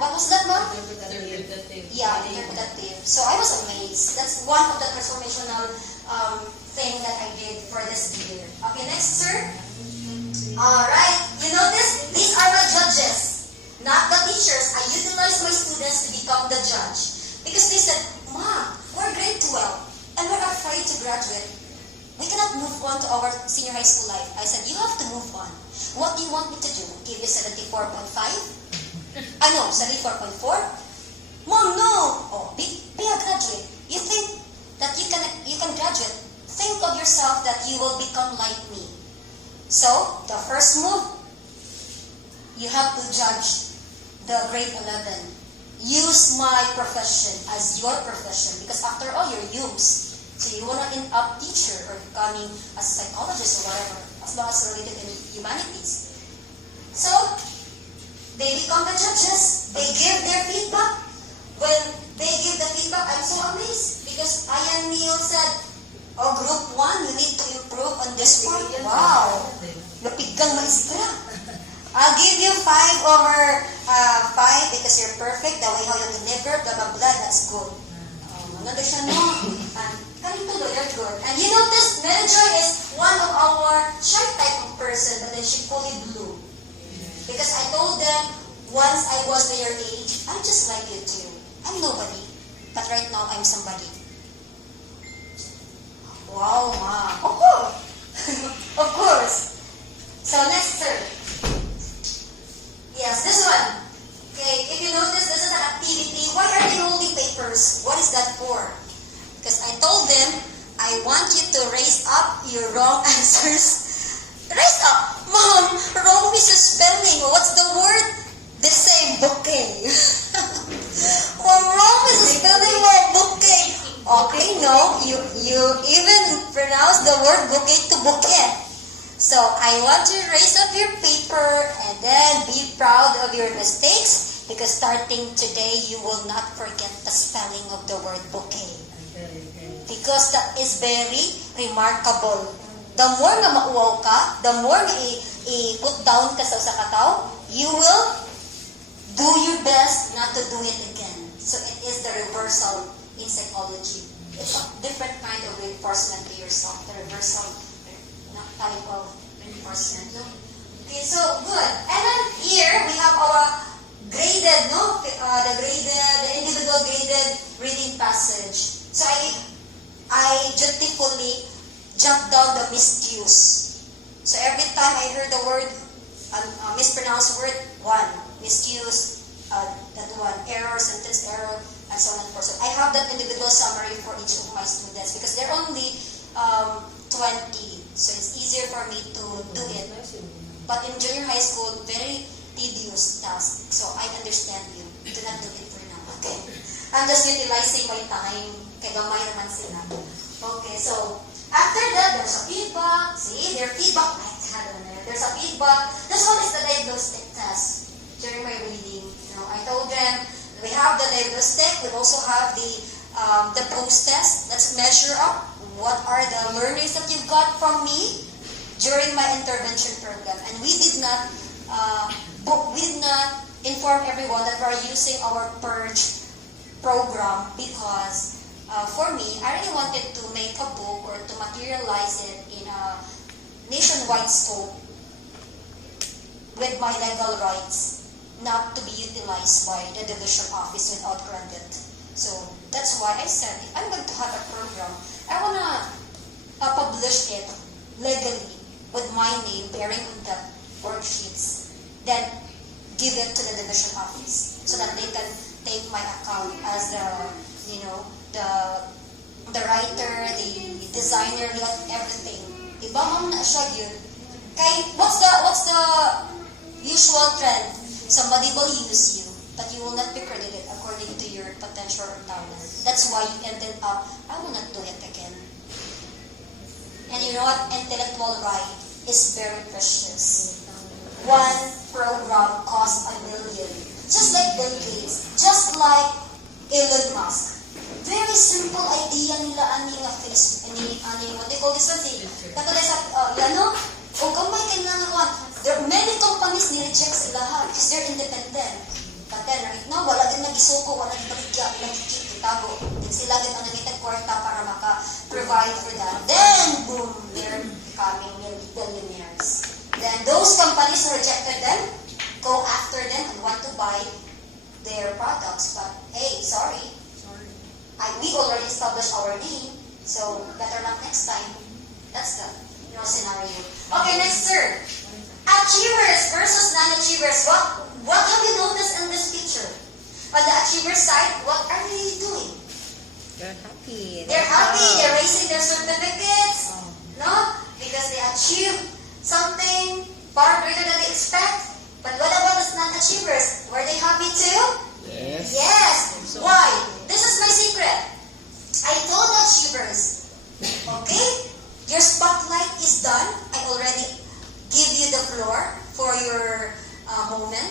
what was that, ma'am? Yeah, interpretative. So I was amazed. That's one of the transformational thing that I did for this year. Okay, next, sir. Alright, you notice, these are my judges, not the teachers. I utilize my students to become the judge. Because they said, Mom, we're grade 12, and we're afraid to graduate. We cannot move on to our senior high school life. I said, you have to move on. What do you want me to do? Give you 74.5? I know, 74.4? Mom, no! Oh, be a graduate. You think that you can graduate. Think of yourself that you will become like me. So, the first move, you have to judge the grade 11. Use my profession as your profession because after all, you're youths. So you want to end up teacher or becoming a psychologist or whatever, as long as related in humanities. So, they become the judges. They give their feedback. When they give the feedback, I'm so amazed because Ian Neil said, oh, group 1, you need to improve on this part. Wow! Napigang maestra. I'll give you 5/5 because you're perfect. The way how you deliver, blah, blah, blah, that's good. Another siya, no? Kanito, you're good. And you notice, Mary Joy is one of our shy type of person, but then she fully blew. Because I told them, once I was their age, I'm just like you too. I'm nobody. But right now, I'm somebody. Wow, ma. Of course. Of course. So, next, sir. Yes, this one. Okay, if you notice, this is an activity. Why are they holding papers? What is that for? Because I told them, I want you to raise up your wrong answers. Raise up! Mom, wrong is a spelling. What's the word? The same, bouquet. Well, wrong is a spelling of bouquet. Okay, no, you even pronounce the word bouquet to bouquet. So, I want you to raise up your paper and then be proud of your mistakes because starting today, you will not forget the spelling of the word bouquet. Because that is very remarkable. The more nga mauwaw ka, the more nga i-put down ka sa kataw, you will do your best not to do it again. So it is the reversal in psychology. It's a different kind of reinforcement to yourself. The reversal type of reinforcement. No? Okay, so good. And then here we have our graded, no? The individual graded reading passage. So I dutifully jot down the miscues. So every time I heard the word, mispronounced word, one, miscues, that one, error, sentence error, and so on and so forth. So I have that individual summary for each of my students because they're only 20. So it's easier for me to do it. But in junior high school, very tedious task. So I understand you. Do not do it for now. Okay? I'm just utilizing my time. Kaya gamay naman sila. Okay, so after that, there's a feedback. See, their feedback. There's a feedback. This one is the diagnostic test during my reading. I told them we have the diagnostic. We also have the post-test. Let's measure up what are the learnings that you got from me during my intervention program. And we did not inform everyone that we are using our purge program because for me, I really wanted to make a book or to materialize it in a nationwide scope with my legal rights, not to be utilized by the division office without credit. So that's why I said, if I'm going to have a program, I want to publish it legally with my name bearing on the worksheets, then give it to the division office so that they can take my account as the writer, the designer, everything. Iba man na siya yun. Kay, what's the usual trend? Somebody will use you, but you will not be credited according to your potential or talent. That's why you ended up, I will not do it again. And you know what? Intellectual right is very precious. One program costs $1 million. Just like Bill Gates, just like Elon Musk. Very simple idea nila ani nga Facebook, what they call this one, katulad sa, o kamay ka na nga, there are many companies ni-reject sila ha, because they're independent. But then, right now, wala din nag-isuko, wala din baligya, nag-kikip, itago. Then sila din ang nangitag kwarta para maka-provide for that. Then, boom, they're becoming billionaires. Then, those companies who rejected them, go after them and want to buy their products. But, hey, sorry. We already established our name, so better luck next time. That's the scenario. Okay, next, sir. Achievers versus non-achievers. What have you noticed in this picture? On the achiever side, what are they doing? They're happy. They're happy. They're raising their certificates. No? Because they achieved something far greater than they expect. But what about the non-achievers? Were they happy too? Yes. Yes. Why? This is my secret. I told the achievers, okay, your spotlight is done. I already give you the floor for your moment.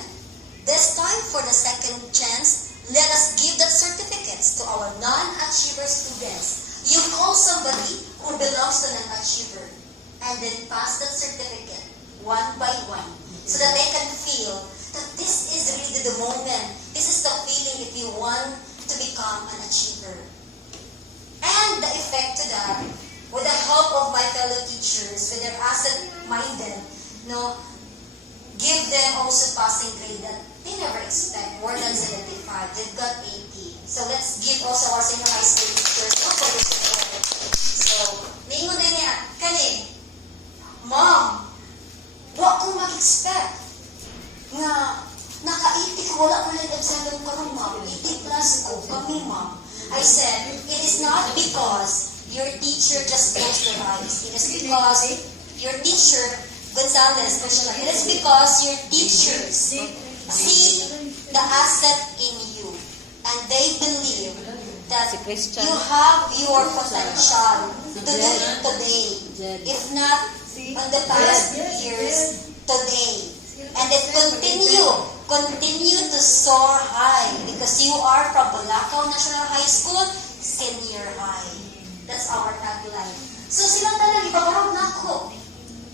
This time, for the second chance, let us give that certificates to our non-achiever students. You call somebody who belongs to an achiever and then pass that certificate one by one. so that they can feel that this is really the moment. This is the feeling if you want to become an achiever. And the effect to that, with the help of my fellow teachers, with their asset-minded, give them also passing grade that they never expect, more than 75. They've got 80. So let's give also our senior high school teachers for this support. So, ningon din niya, kani, Ma'am, wa ko mag-expect nga naka-80 ko, wala ko lang exam ko ron, Ma'am. 80 plus ko, kami, Ma'am. I said, it is not because your teacher just closed their eyes. It is because your teacher, Gonzalez, it is because your teachers see the asset in you. And they believe that you have your potential to do it today. If not, on the past years, today. And then continue to soar high because you are from Bulacan National High School, senior high. That's our tagline. So silang tanan, ipakarog na ako.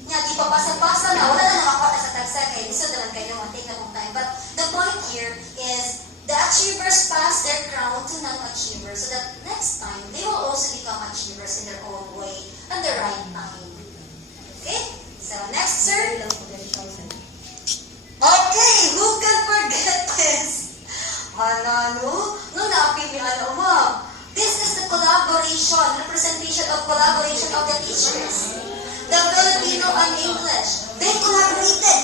Nga, di pa basa-basa na, wala na nakakuha na sa tagsa, kaya iso naman kayo, take na mong time. But the point here is, the achievers pass their crown to non-achievers so that next time, they will also become achievers in their own way and the right time. Okay? So, next, sir. Okay, who can forget this? Manano? Nung na-appeal ni Ma'am. This is the representation of collaboration of the teachers. The Filipino and English. They collaborated.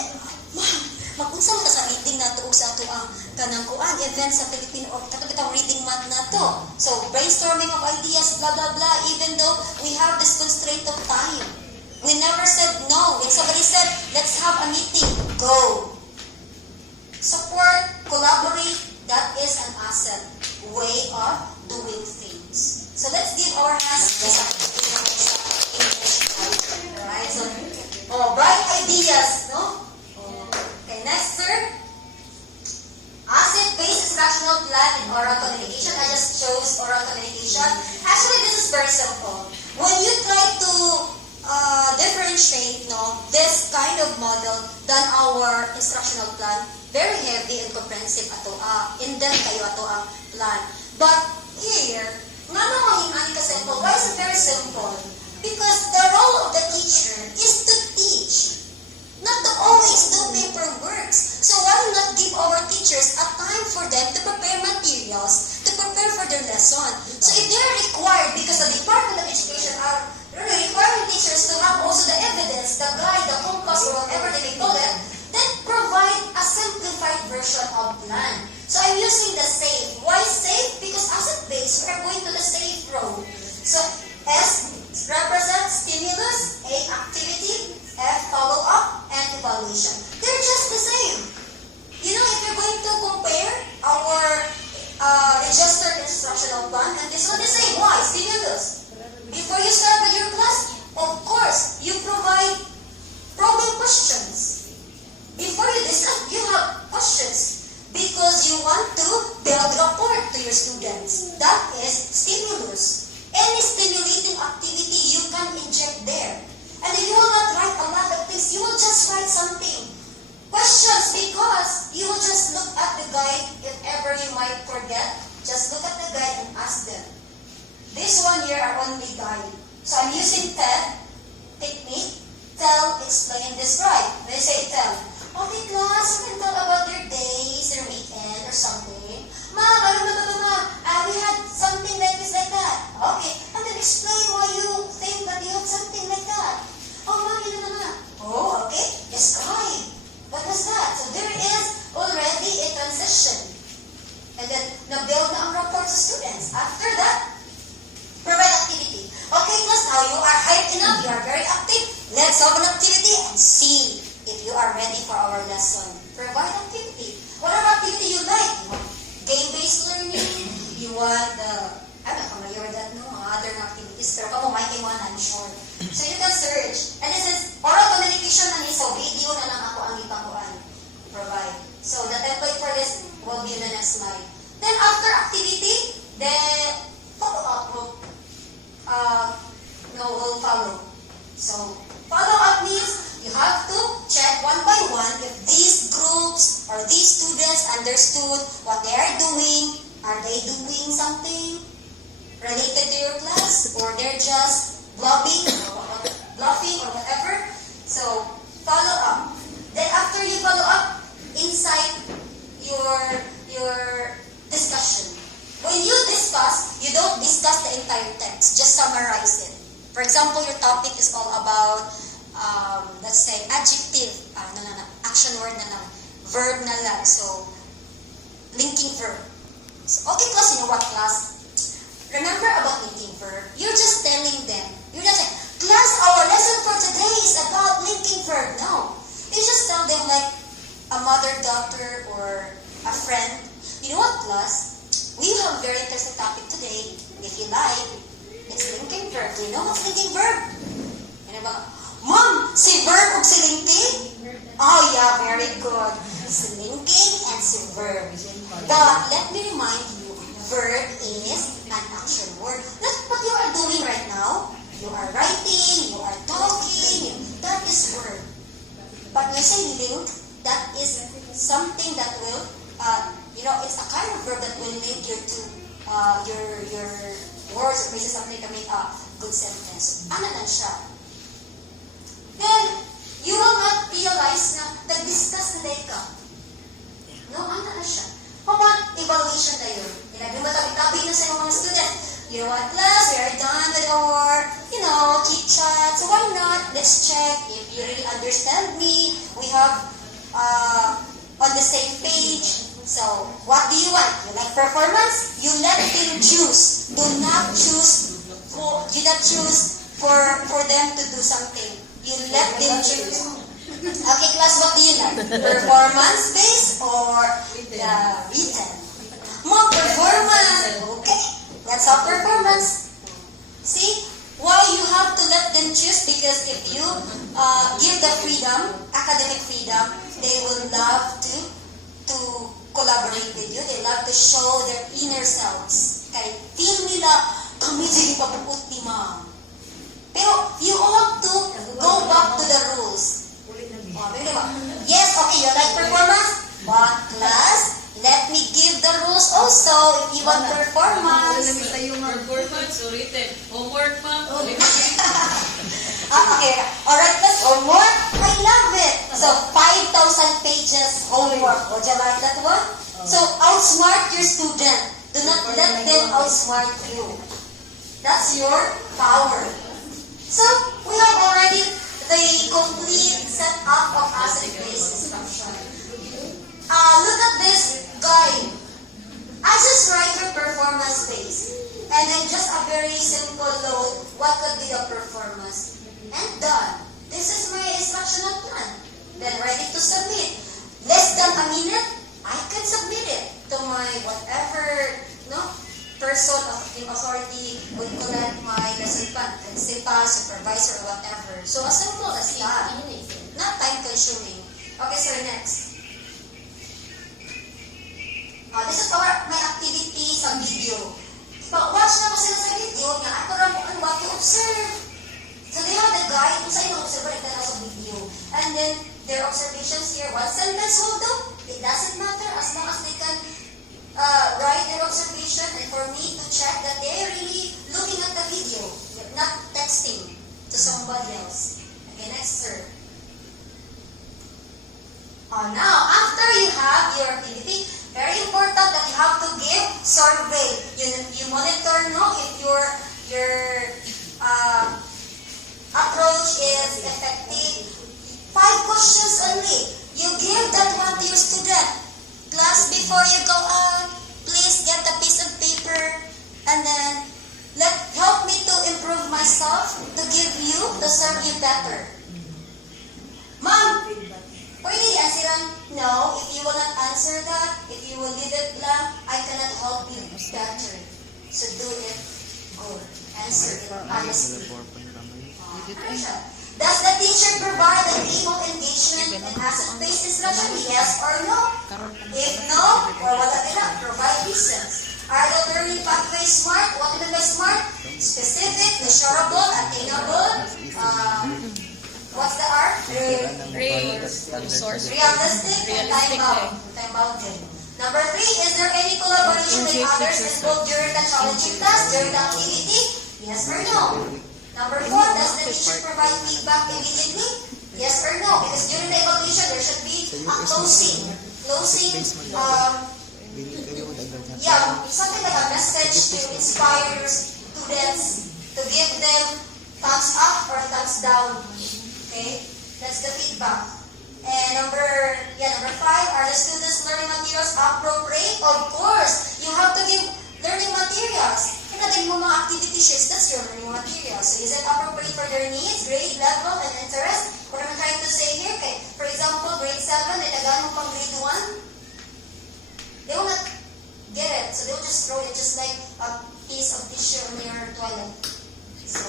Ma'am, mag-unsa mo sa meeting na tuog sa ato ang kanang kuan event sa Filipino o katong reading month na to. So, brainstorming of ideas, blah, blah, blah, even though we have this constraint of time. We never said no. When somebody said, let's have a meeting, go. Support, collaborate, that is an asset way of doing things. So let's give our hands to Alright, so, bright ideas, no? Okay, next, sir. Asset-based instructional plan in oral communication. I just chose oral communication. Actually, this is very simple. When you try to differentiate this kind of model than our instructional plan, very heavy and comprehensive ato in-depth kayo ato ang plan. But here, nga naman yung ka-simple. Why is it very simple? Because the role of the teacher is to teach, not to always do paperwork. So why not give our teachers a time for them to prepare materials, to prepare for their lesson? So if they're required, because the Department of Education are really requiring teachers to have also the evidence, the guide, the compass, or whatever they may call it, then provide a simplified version of plan. So I'm using the SAFE. Why SAFE? Because asset-based, we're going to the SAFE road. So S represents stimulus, A activity, F follow-up, and evaluation. They're just the same. You know, if you're going to compare our registered instructional plan and this one, the same. Why? Stimulus. Before you start with your class, of course, you provide problem questions. Before you discuss, you have questions because you want to build rapport to your students. That is stimulus. Any stimulating activity you can inject there. And if you will not write a lot of things, you will just write something. Questions, because you will just look at the guide. If ever you might forget, just look at the guide and ask them. This one here are only guide. So I'm using TED technique. Tell, explain, describe. When you say tell, okay class, you can tell about your days, your weekend, or something. We had something like this, like that. Okay, and then explain why you think that you had something like that. Oh, okay, describe. What was that? So there is already a transition. And then, na-build na ang rapport sa students. After that, provide activity. Okay, class, now you are hyped enough, you are very active. Let's have an activity and see if you are ready for our lesson. Provide activity. Whatever activity you like. You want game-based learning, you want I'm not familiar with that, no, other activities. Pero kamo, may kay I'm sure. So you can search. And this is oral communication na ni, so video na lang ako ang ipakuan. Provide. So the template for this will be in the next slide. Then after activity, the follow-up will follow. So follow-up means you have to check one by one if understood what they are doing. Are they doing something related to your class? Or they're just bluffing or whatever? So, follow up. Then after you follow up, incite your discussion. When you discuss, you don't discuss the entire text. Just summarize it. For example, your topic is all about, let's say, adjective. Action word na lang. Verb na lang. So, linking verb. So, okay class, you know what class? Remember about linking verb? You're just telling them. You're not saying, class, our lesson for today is about linking verb. No. You just tell them like a mother, daughter, or a friend. You know what class? We have a very interesting topic today. If you like, it's linking verb. Do you know what's linking verb? Ano ba? Mom, si verb o si linking? Oh yeah, very good. Si linking and si verb. But let me remind you, verb is an action word. That's what you are doing right now. You are writing, you are talking. That is verb. But when you say link, that is something that will, it's a kind of verb that will link your two, your words or phrases something to make a good sentence. Ano lang siya? Then, you will not realize na nag-discuss na ka. No, ano na siya? Kapag evaluation na yun, ilagay mo tabi-tabi na sa mga student. You know what, class, we are done with our, chit chat. So why not? Let's check if you really understand me. We have on the same page. So, what do you want? You like performance? You let them choose. Do not choose for them to do something. You let them choose. Okay, class, what do you like? Performance-based or the written? More performance. Okay, let's have performance. See, why you have to let them choose? Because if you give the freedom, academic freedom, they will love to collaborate with you. They love to show their inner selves. Okay, feel nila, kami sige papuot ni ma'am. Pero you all have to go back to the rules. Yes, okay, you like performance? But class, let me give the rules also if you want performance. Performance, so written. Homework, ma'am. Okay, alright class, homework? I love it. So, 5,000 pages homework. Would you like that one? So, outsmart your student. Do not let them outsmart you. That's your power. So, we have already the complete setup of asset-based instruction. Look at this guide. I just write your performance base. And then just a very simple load, what could be the performance? And done. This is my instructional plan. Then ready to submit. Less than a minute, I can submit it to my whatever person in authority would collect my lesson plan, principal, supervisor, or whatever. So as simple as that. Not time consuming. Okay, sir, next. This is my activity sa video. Watch na ko sila sa video nga ako rin mo what you observe. So they have the guide kung saan yung observer na sa video. And then their observations here, what sentence will do? It doesn't matter as long as they can write their observation and for me to check that they're really looking at the video, not texting to somebody else. Okay, next, sir. Now, after you have your activity, very important that you have to give survey. You monitor if your approach is effective. 5 questions only. You give that one to your student. Class, before you go out, please get a piece of paper and then help me to improve myself, to serve you better. Ma'am, pwede answeran? No, if you will not answer that, if you will leave it blank, I cannot help you better. So do it good. Answer it honestly. Does the teacher provide an able engagement and asset-based instruction? Yes or no? If no, or wala nila, provide reasons. Are the learning pathways smart? What do you mean by smart? Specific, measurable, attainable, what's the R? Realistic. Realistic and time-bound. Number 3, is there any collaboration with others involved during the challenging task, during the activity? Yes or no? Number 4, does the teacher provide feedback immediately? Yes or no? Because during the evaluation, there should be a closing, something like a message to inspire your students, to give them thumbs up or thumbs down. Okay? That's the feedback. And number 5, are the students' learning materials appropriate? Of course, you have to give learning materials. Kaya mo mga activity sheets, that's your learning materials. So is it appropriate for their needs, grade, level, and interest? What I'm trying to say here, okay, for example, grade 7, they tagaan mo pang grade 1, they will not get it. So they will just throw it just like a piece of tissue on your toilet. So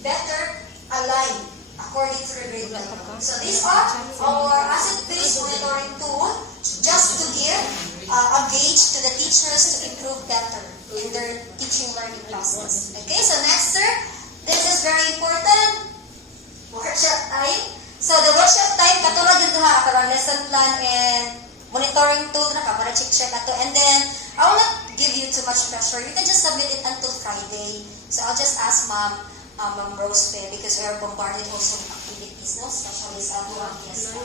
better align according to the grade level. So these are our asset-based monitoring tool just to give a gauge to the teachers to improve better in their teaching learning process. Okay, so next, sir, this is very important. Workshop time. So the workshop time, katulad dito ha, karang lesson plan and monitoring tool na ka, para check ato. And then, I will not give you too much pressure. You can just submit it until Friday. So I'll just ask Ma'am Rose Faye, because we are bombarded also with activities, no? Especially sa buwang fiesta.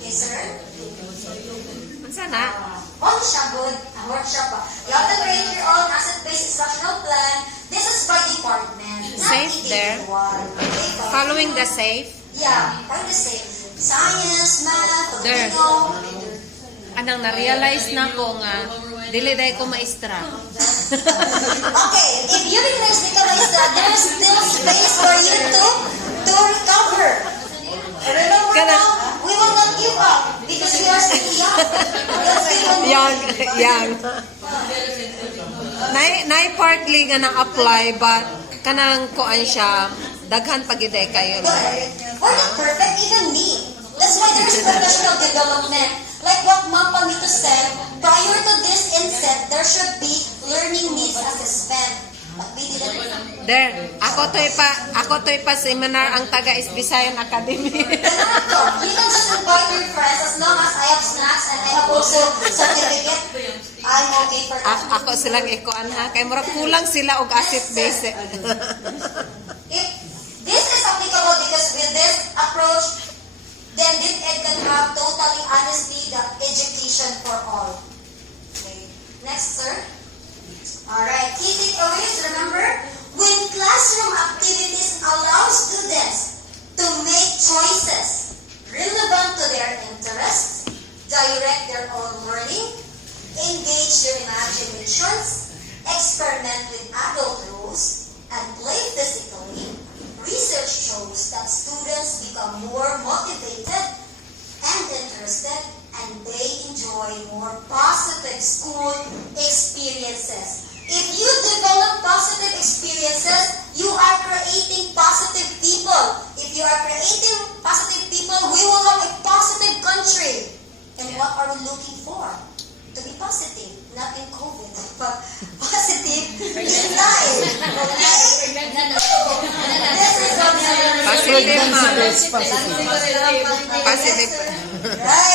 Okay, sir? Sana? Siya good. Ang workshop ba? You have to create your own asset-based instructional plan. This is by department, not Safe there. individual. Okay, Following the safe. Yeah, by the same. Science, math, There. Filipino. Anang na-realize na ko nga, dili day ko maestra. Okay, if you realize the maestra, there's still space for you to recover. Remember Kana- now, we will not give up because we are still young. Let's keep on moving. Yang. Nay partly nga na-apply, but kanang kuan siya, daghan pagiday kayo. Good. We're not perfect, even me. That's why there's professional development. Like what Ma'am Pamito said, prior to this inset, there should be learning needs assessment. But we didn't. There, ako to'y pa seminar ang taga Isbisayan Academy. Ganito, you can just invite your friends as long as I have snacks and I have also certificate. I'm okay for that. Ako silang ikuan ha, kay murag kulang sila og asset base. If this is applicable because with this approach, then DepEd can have totally honestly the education for all. Okay. Next, sir. Alright, key takeaways, remember, when classroom activities allow students to make choices relevant to their interests, direct their own learning, engage their imaginations, experiment with adult rules, and play physically, research shows that students become more motivated and interested, and they enjoy more positive school experiences. If you develop positive experiences, you are creating positive people. If you are creating positive people, we will have a positive country. And what are we looking for? To be positive, not in COVID, but positive in life. Okay? This is what we are Positive, ma'am. Positive. Positive. Right.